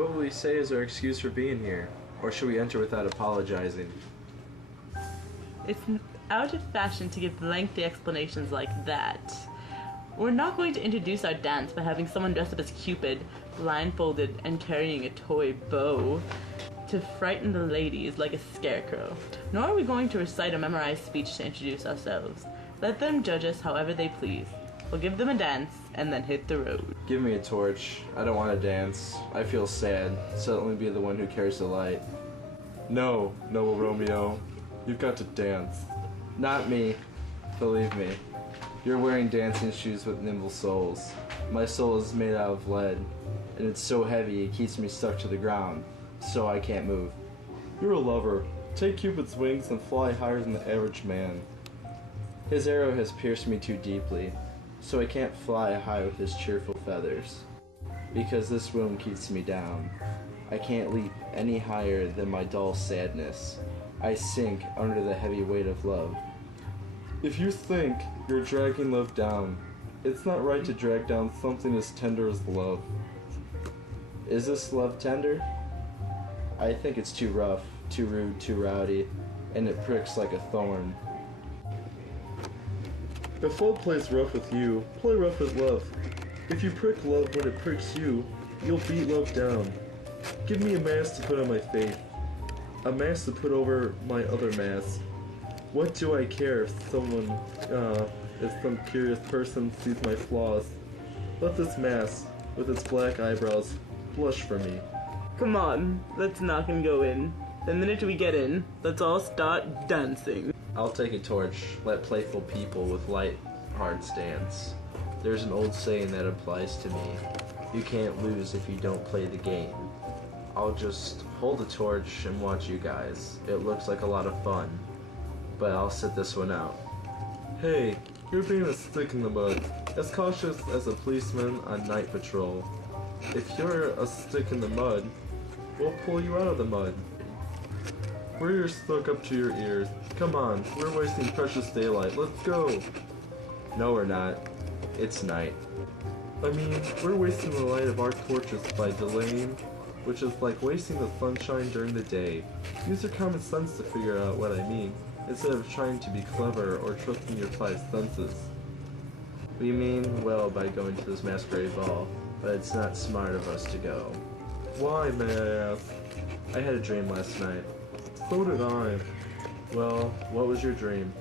What will we say is our excuse for being here? Or should we enter without apologizing? It's out of fashion to give lengthy explanations like that. We're not going to introduce our dance by having someone dressed up as Cupid, blindfolded and carrying a toy bow to frighten the ladies like a scarecrow. Nor are we going to recite a memorized speech to introduce ourselves. Let them judge us however they please. We'll give them a dance and then hit the road. Give me a torch. I don't want to dance. I feel sad, so let me be the one who carries the light. No, noble Romeo. You've got to dance. Not me. Believe me. You're wearing dancing shoes with nimble soles. My soul is made out of lead, and it's so heavy it keeps me stuck to the ground, so I can't move. You're a lover. Take Cupid's wings and fly higher than the average man. His arrow has pierced me too deeply, so I can't fly high with his cheerful feathers. Because this wound keeps me down. I can't leap any higher than my dull sadness. I sink under the heavy weight of love. If you think you're dragging love down, it's not right to drag down something as tender as love. Is this love tender? I think it's too rough, too rude, too rowdy, and it pricks like a thorn. If love plays rough with you, play rough with love. If you prick love when it pricks you, you'll beat love down. Give me a mask to put on my faith, a mask to put over my other mask. What do I care if some curious person sees my flaws? Let this mask, with its black eyebrows, blush for me. Come on, let's knock and go in. The minute we get in, let's all start dancing. I'll take a torch. Let playful people with light hearts dance. There's an old saying that applies to me. You can't lose if you don't play the game. I'll just hold a torch and watch you guys. It looks like a lot of fun, but I'll sit this one out. Hey, you're being a stick in the mud, as cautious as a policeman on night patrol. If you're a stick in the mud, we'll pull you out of the mud. We're stuck up to your ears. Come on, we're wasting precious daylight. Let's go. No, we're not. It's night. I mean, we're wasting the light of our torches by delaying, which is like wasting the sunshine during the day. Use your common sense to figure out what I mean, instead of trying to be clever or trusting your five senses. We mean well by going to this masquerade ball, but it's not smart of us to go. Why, may I ask? I had a dream last night. So did I. Well, what was your dream?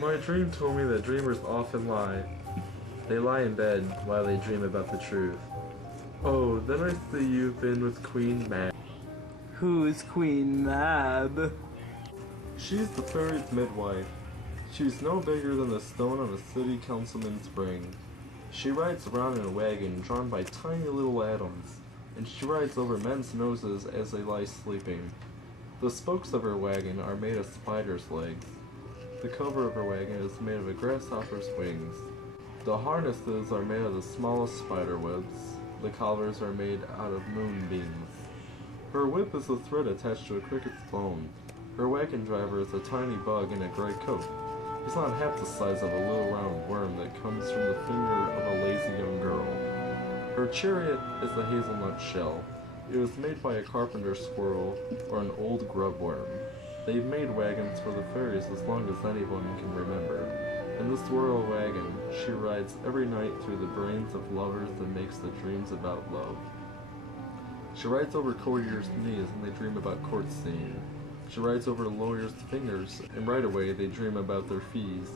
My dream told me that dreamers often lie. They lie in bed while they dream about the truth. Oh, then I see you've been with Queen Mab. Who's Queen Mab? She's the fairy's midwife. She's no bigger than the stone on a city councilman's brain. She rides around in a wagon drawn by tiny little atoms, and she rides over men's noses as they lie sleeping. The spokes of her wagon are made of spiders' legs. The cover of her wagon is made of a grasshopper's wings. The harnesses are made of the smallest spider webs. The collars are made out of moonbeams. Her whip is a thread attached to a cricket's bone. Her wagon driver is a tiny bug in a gray coat. He's not half the size of a little round worm that comes from the finger of a lazy young girl. Her chariot is a hazelnut shell. It was made by a carpenter squirrel or an old grub worm. They've made wagons for the fairies as long as anyone can remember. In this royal wagon, she rides every night through the brains of lovers and makes the dreams about love. She rides over courtiers' knees and they dream about court scene. She rides over lawyers' fingers, and right away they dream about their fees.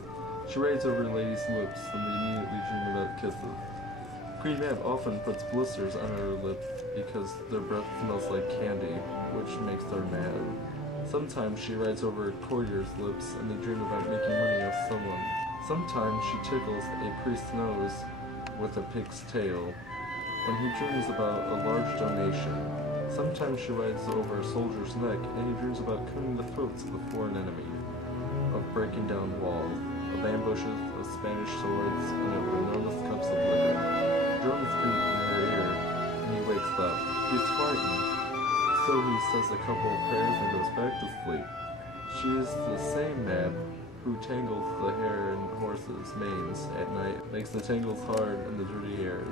She rides over ladies' lips, and they immediately dream about kisses. Queen Mab often puts blisters on her lips because their breath smells like candy, which makes her mad. Sometimes she rides over courtiers' lips, and they dream about making money off someone. Sometimes she tickles a priest's nose with a pig's tail, and he dreams about a large donation. Sometimes she rides over a soldier's neck, and he dreams about cutting the throats of a foreign enemy, of breaking down walls, of ambushes, of Spanish swords, and of enormous cups of liquor. Drums beat in her ear, and he wakes up. He's frightened, so he says a couple of prayers and goes back to sleep. She is the same Mab who tangles the hair in horses' manes at night, makes the tangles hard in the dirty hairs,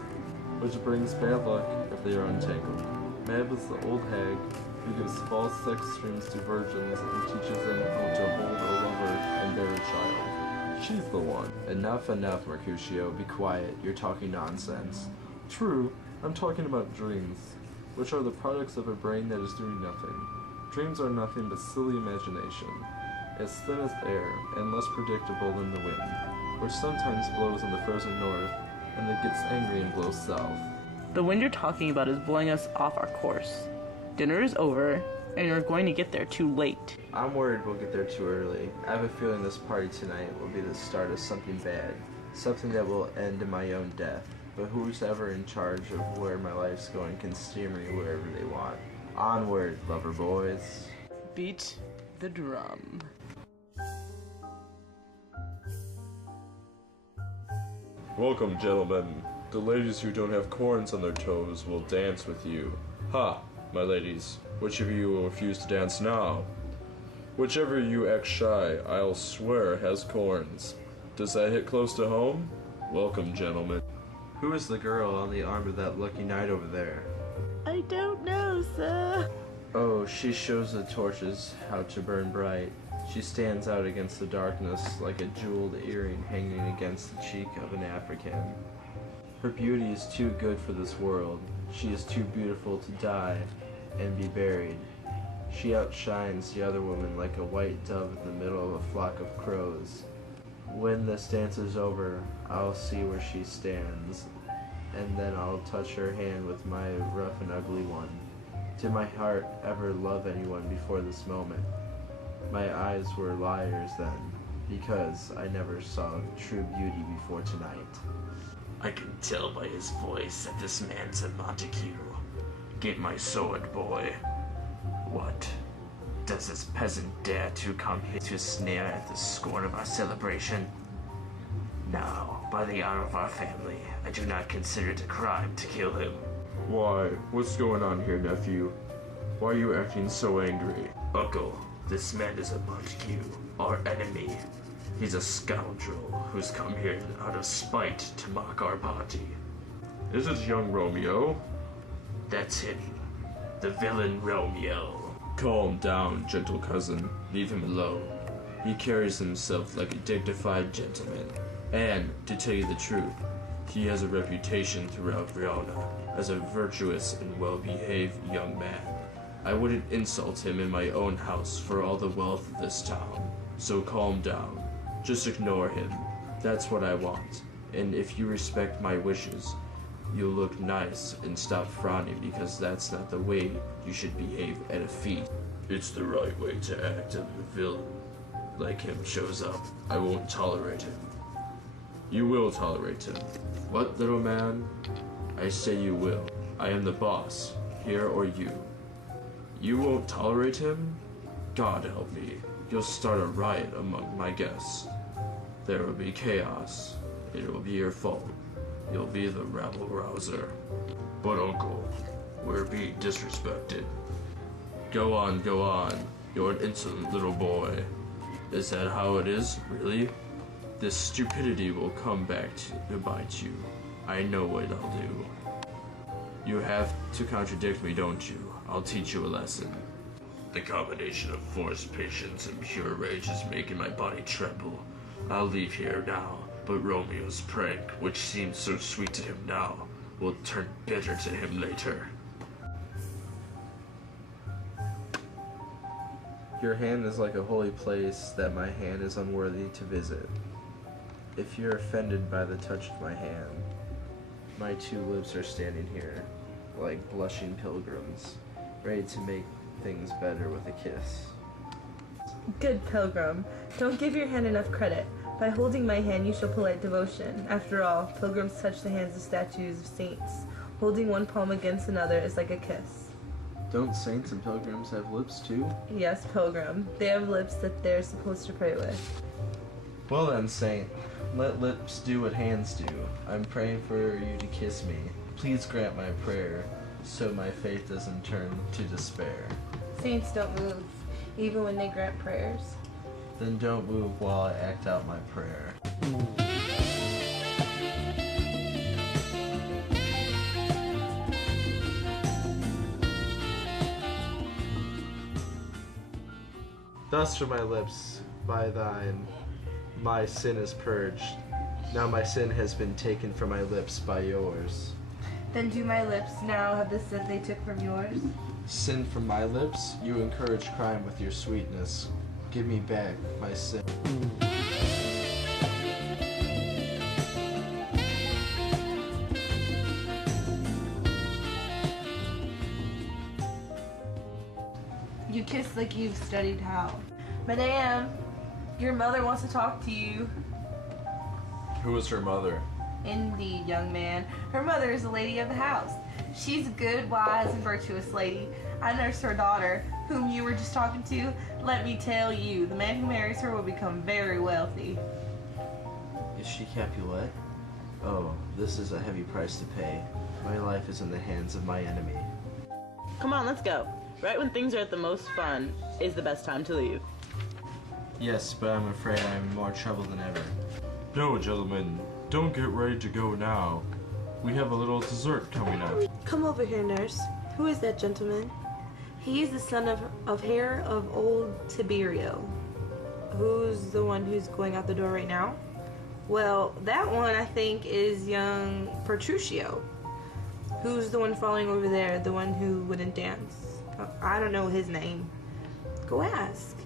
which brings bad luck if they are untangled. Mab is the old hag who gives false sex dreams to virgins and teaches them how to hold a lover and bear a child. She's the one. Enough, Mercutio. Be quiet. You're talking nonsense. True, I'm talking about dreams, which are the products of a brain that is doing nothing. Dreams are nothing but silly imagination, as thin as air and less predictable than the wind, which sometimes blows in the frozen north and then gets angry and blows south. The wind you're talking about is blowing us off our course. Dinner is over, and we're going to get there too late. I'm worried we'll get there too early. I have a feeling this party tonight will be the start of something bad. Something that will end in my own death. But who's ever in charge of where my life's going can steer me wherever they want. Onward, lover boys. Beat the drum. Welcome, gentlemen. The ladies who don't have corns on their toes will dance with you. Ha, my ladies. Which of you will refuse to dance now? Whichever you act shy, I'll swear has corns. Does that hit close to home? Welcome, gentlemen. Who is the girl on the arm of that lucky knight over there? I don't know, sir. Oh, she shows the torches how to burn bright. She stands out against the darkness like a jeweled earring hanging against the cheek of an African. Her beauty is too good for this world. She is too beautiful to die and be buried. She outshines the other woman like a white dove in the middle of a flock of crows. When this dance is over, I'll see where she stands, and then I'll touch her hand with my rough and ugly one. Did my heart ever love anyone before this moment? My eyes were liars then, because I never saw true beauty before tonight. I can tell by his voice that this man's a Montague. Get my sword, boy. What? Does this peasant dare to come here to sneer at the scorn of our celebration? Now, by the honor of our family, I do not consider it a crime to kill him. Why, what's going on here, nephew? Why are you acting so angry? Uncle, this man is a Montague, our enemy. He's a scoundrel who's come here out of spite to mock our party. Is it young Romeo? That's him, the villain Romeo. Calm down, gentle cousin. Leave him alone. He carries himself like a dignified gentleman. And, to tell you the truth, he has a reputation throughout Riona as a virtuous and well-behaved young man. I wouldn't insult him in my own house for all the wealth of this town. So calm down. Just ignore him. That's what I want. And if you respect my wishes, you'll look nice and stop frowning, because that's not the way you should behave at a feast. It's the right way to act if a villain like him shows up. I won't tolerate him. You will tolerate him. What, little man? I say you will. I am the boss, here or you. You won't tolerate him? God help me. You'll start a riot among my guests. There will be chaos. It will be your fault. You'll be the rabble rouser. But uncle, we're being disrespected. Go on, go on. You're an insolent little boy. Is that how it is, really? This stupidity will come back to bite you. I know what I'll do. You have to contradict me, don't you? I'll teach you a lesson. The combination of forced patience and pure rage is making my body tremble. I'll leave here now, but Romeo's prank, which seems so sweet to him now, will turn bitter to him later. Your hand is like a holy place that my hand is unworthy to visit. If you're offended by the touch of my hand, my two lips are standing here, like blushing pilgrims, ready to make things better with a kiss. Good pilgrim, don't give your hand enough credit. By holding my hand you show polite devotion. After all, pilgrims touch the hands of statues of saints. Holding one palm against another is like a kiss. Don't saints and pilgrims have lips too? Yes, pilgrim. They have lips that they're supposed to pray with. Well then, saint, let lips do what hands do. I'm praying for you to kiss me. Please grant my prayer, so my faith doesn't turn to despair. Saints don't move, even when they grant prayers. Then don't move while I act out my prayer. Thus from my lips, by thine, my sin is purged. Now my sin has been taken from my lips by yours. Then do my lips now have the sin they took from yours? Sin from my lips, you encourage crime with your sweetness. Give me back my sin. You kiss like you've studied how. Madame, your mother wants to talk to you. Who is her mother? Indeed, young man. Her mother is the lady of the house. She's a good, wise, and virtuous lady. I nursed her daughter, whom you were just talking to. Let me tell you, the man who marries her will become very wealthy. Is she Capulet? Oh, this is a heavy price to pay. My life is in the hands of my enemy. Come on, let's go. Right when things are at the most fun is the best time to leave. Yes, but I'm afraid I'm in more trouble than ever. No, gentlemen, don't get ready to go now. We have a little dessert coming up. Come over here, nurse. Who is that gentleman? He is the son of heir of old Tiberio. Who's the one who's going out the door right now? Well, that one I think is young Petruchio. Who's the one following over there? The one who wouldn't dance? I don't know his name. Go ask.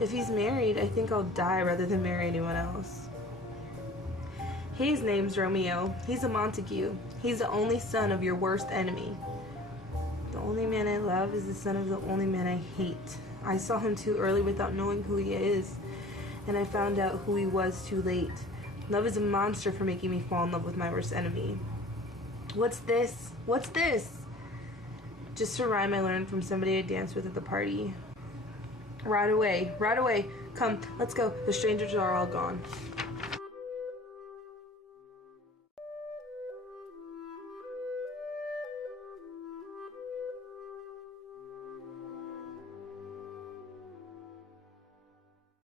If he's married, I think I'll die rather than marry anyone else. His name's Romeo. He's a Montague. He's the only son of your worst enemy. The only man I love is the son of the only man I hate. I saw him too early without knowing who he is, and I found out who he was too late. Love is a monster for making me fall in love with my worst enemy. What's this? What's this? Just a rhyme I learned from somebody I danced with at the party. Right away, right away. Come, let's go. The strangers are all gone.